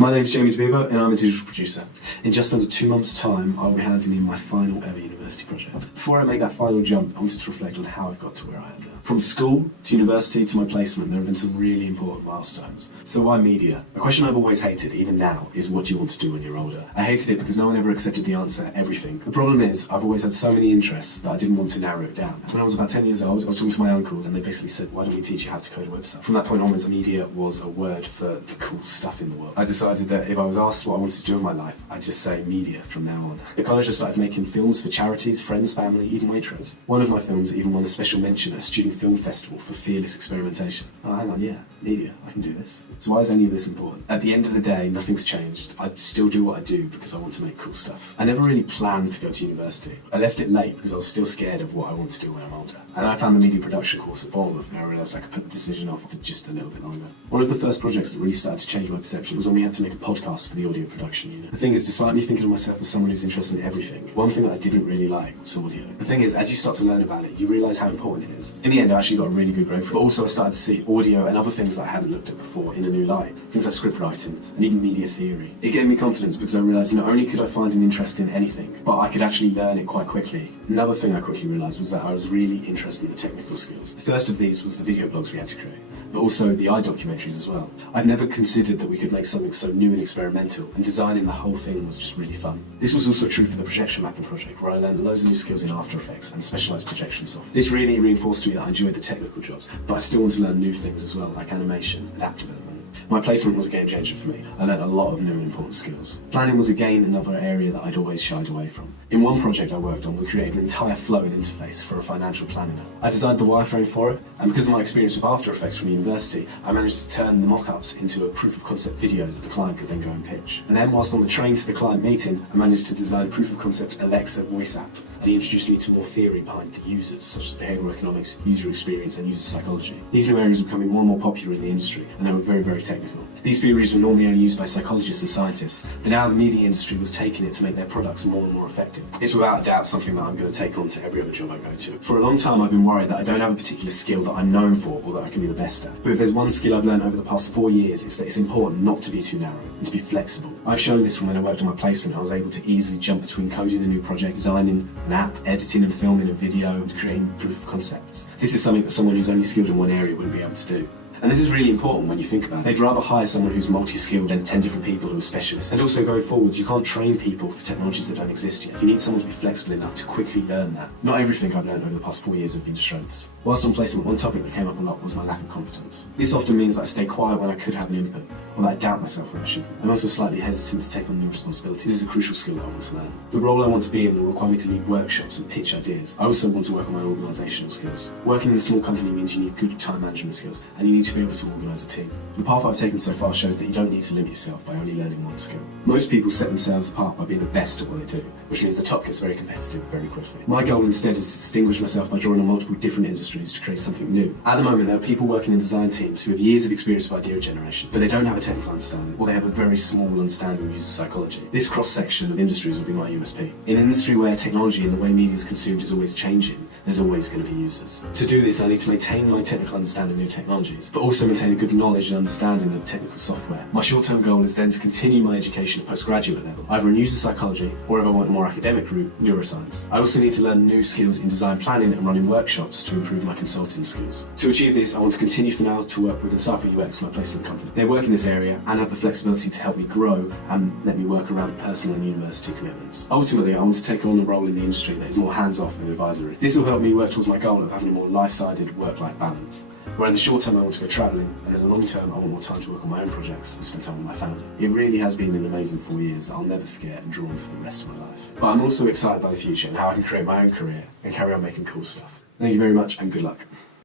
My name's Jamie DeVivo and I'm a digital producer. In just under 2 months' time, I'll be handing in my final ever university project. Before I make that final jump, I wanted to reflect on how I've got to where I am now. From school to university to my placement, there have been some really important milestones. So why media? A question I've always hated, even now, is what do you want to do when you're older? I hated it because no one ever accepted the answer to everything. The problem is, I've always had so many interests that I didn't want to narrow it down. When I was about 10 years old, I was talking to my uncles and they basically said, why don't we teach you how to code a website? From that point onwards, media was a word for the cool stuff in the world. I decided that if I was asked what I wanted to do in my life, I'd just say media from now on. At college, I started making films for charities, friends, family, even Waitrose. One of my films even won a special mention at a student film festival for fearless experimentation. Oh, hang on, yeah, media, I can do this. So why is any of this important? At the end of the day, nothing's changed. I still do what I do because I want to make cool stuff. I never really planned to go to university. I left it late because I was still scared of what I want to do when I'm older. And I found the media production course at Bournemouth and I realised I could put the decision off for just a little bit longer. One of the first projects that really started to change my perception was when we had to make a podcast for the audio production unit. The thing is, despite me thinking of myself as someone who's interested in everything, one thing that I didn't really like was audio. The thing is, as you start to learn about it, you realise how important it is. In the end, I actually got a really good grade for it, but also I started to see audio and other things that I hadn't looked at before in a new light. Things like script writing and even media theory. It gave me confidence because I realised not only could I find an interest in anything, but I could actually learn it quite quickly. Another thing I quickly realised was that I was really interested in the technical skills. The first of these was the video blogs we had to create, but also the iDocumentaries as well. I'd never considered that we could make something so new and experimental, and designing the whole thing was just really fun. This was also true for the projection mapping project, where I learned loads of new skills in After Effects and specialised projection software. This really reinforced to me that I enjoyed the technical jobs, but I still want to learn new things as well, like animation and app development. My placement was a game changer for me. I learned a lot of new and important skills. Planning was again another area that I'd always shied away from. In one project I worked on, we created an entire flow and interface for a financial planning app. I designed the wireframe for it, and because of my experience with After Effects from university, I managed to turn the mock-ups into a proof of concept video that the client could then go and pitch. And then whilst on the train to the client meeting, I managed to design a proof of concept Alexa voice app. And he introduced me to more theory behind the users, such as behavioural economics, user experience and user psychology. These new areas were becoming more and more popular in the industry, and they were very, very technical. These theories were normally only used by psychologists and scientists, but now the media industry was taking it to make their products more and more effective. It's without a doubt something that I'm going to take on to every other job I go to. For a long time I've been worried that I don't have a particular skill that I'm known for or that I can be the best at. But if there's one skill I've learned over the past 4 years, it's that it's important not to be too narrow and to be flexible. I've shown this from when I worked on my placement. I was able to easily jump between coding a new project, designing an app, editing and filming a video, and creating proof of concepts. This is something that someone who's only skilled in one area wouldn't be able to do. And this is really important when you think about it. They'd rather hire someone who's multi-skilled than 10 different people who are specialists. And also going forwards, you can't train people for technologies that don't exist yet. You need someone to be flexible enough to quickly learn that. Not everything I've learned over the past 4 years have been strengths. Whilst on placement, one topic that came up a lot was my lack of confidence. This often means that I stay quiet when I could have an input, or that I doubt myself when I shouldn't. I'm also slightly hesitant to take on new responsibilities. This is a crucial skill that I want to learn. The role I want to be in will require me to lead workshops and pitch ideas. I also want to work on my organisational skills. Working in a small company means you need good time management skills, and you need to be able to organise a team. The path I've taken so far shows that you don't need to limit yourself by only learning one skill. Most people set themselves apart by being the best at what they do, which means the top gets very competitive very quickly. My goal instead is to distinguish myself by drawing on multiple different industries to create something new. At the moment, there are people working in design teams who have years of experience with idea generation, but they don't have a technical understanding, or they have a very small understanding of user psychology. This cross-section of industries will be my USP. In an industry where technology and the way media is consumed is always changing, there's always going to be users. To do this, I need to maintain my technical understanding of new technologies, but also maintain a good knowledge and understanding of technical software. My short-term goal is then to continue my education at postgraduate level, either in user psychology, or if I want a more academic route, neuroscience. I also need to learn new skills in design planning and running workshops to improve my consulting skills. To achieve this, I want to continue for now to work with Insightful UX, my placement company. They work in this area and have the flexibility to help me grow and let me work around personal and university commitments. Ultimately, I want to take on a role in the industry that is more hands-off than advisory. This will help me work towards my goal of having a more life-sided work-life balance, where in the short term I want to go travelling, and in the long term I want more time to work on my own projects and spend time with my family. It really has been an amazing 4 years that I'll never forget and draw on for the rest of my life. But I'm also excited by the future and how I can create my own career and carry on making cool stuff. Thank you very much and good luck.